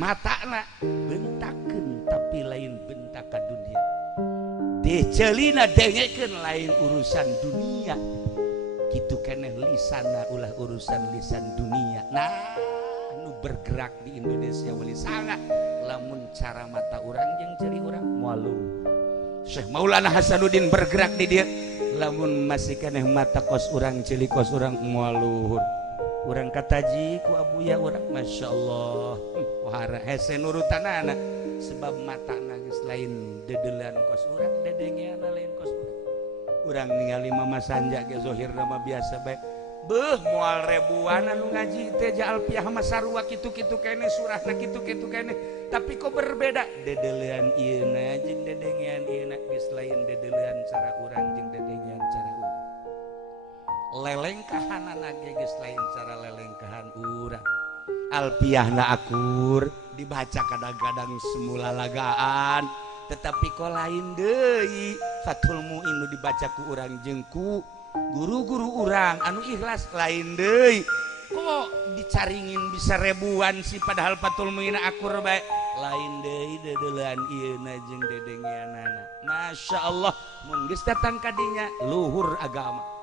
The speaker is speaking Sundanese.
matana bentakeun tapi lain bentaka dunia dicelina dengekeun lain urusan dunia kitu keneh lisana ulah urusan lisan dunia. Nah nu bergerak di Indonesia wali sangat lamun cara mata orang jeung cari orang mualu Syekh Maulana Hasanuddin bergerak di dia lamun masih keneh mata kos orang cili kos orang mualuhur urang kataji ku abuya urang masyaallah wahara hese nurutanana sebab matana geus lain dedelan kos urang dedengeana lain kos urang ningali mama sanja ge zahirna mah biasa bae beuh moal ribuan anu ngaji teh ja alfiah mah sarua kitu-kitu keneh surahna kitu-kitu keneh tapi kok berbeda dedelean ieu na jeung dedengean ieu na geus lain dedelean cara urang jeung dedengean cara urang lelengkahanana ge geus lain cara lelengkahan urang alfiahna akur dibaca kadang-kadang semula lagaan tetapi kok lain deui Fathul Muin nu dibaca ku urang jeung ku guru-guru urang anu ikhlas lain deui kok dicaringin bisa ribuan sih padahal Fathul Muin akur bae lain deui dedeulean ieu na jeung dedengeanana masyaallah mun geus datang ka dinya luhur agama.